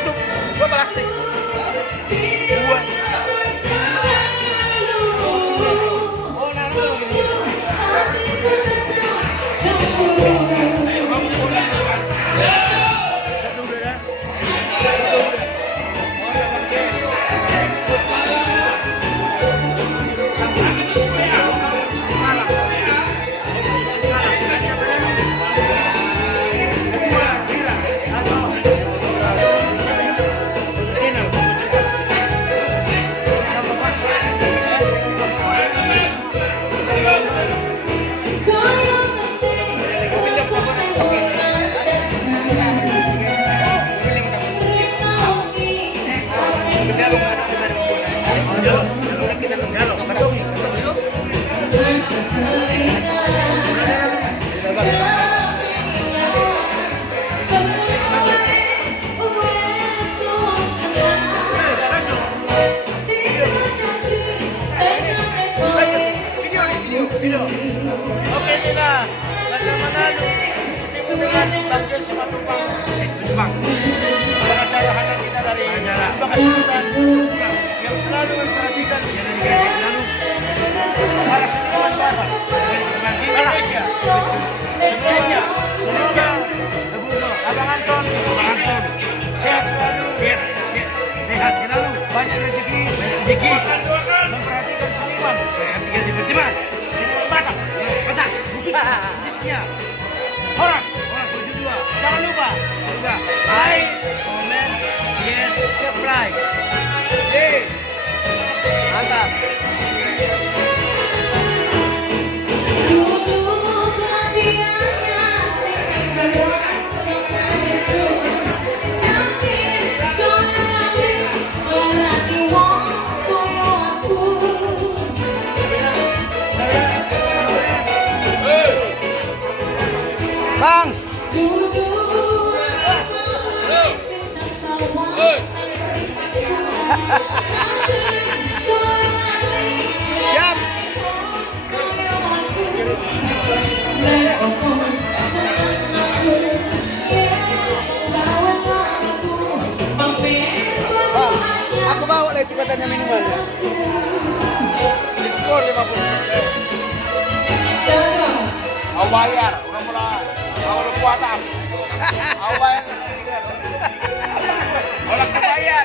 untuk dua plastik. Dua. Oh, nanti begini. Ayo kamu boleh kan? Satu udah ya. Satu udah. Oh, dapat cash. Oke Nina, Raja Manado, ini dengan Bang Jesse Matubang, pengacara handal kita dari Bekasitan yang selalu memperhatikan para seniman Batak di Indonesia. Semoga Abang Anton sehat selalu, banyak rezeki, memperhatikan seniman, seniman Batak, khususnya Horas 72. Jangan lupa like, comment, share, subscribe. Mantap. Bang. Siap. Bang, aku bawa lagi katanya minuman. Diskon 50%. Mau bayar, udah mulai. Mau lu kuatan. Mau bayar. Olah bayar.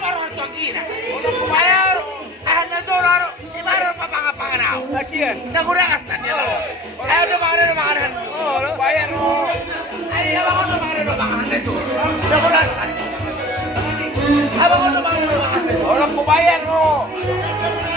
Baru harus gina. Udah bayar. Hanya dolar. Di baru papang-papangan aku. Kasihan. Nggak kurang kastannya lo. Ayo udah makan. Bayar lo. Ayo bangun udah makan itu.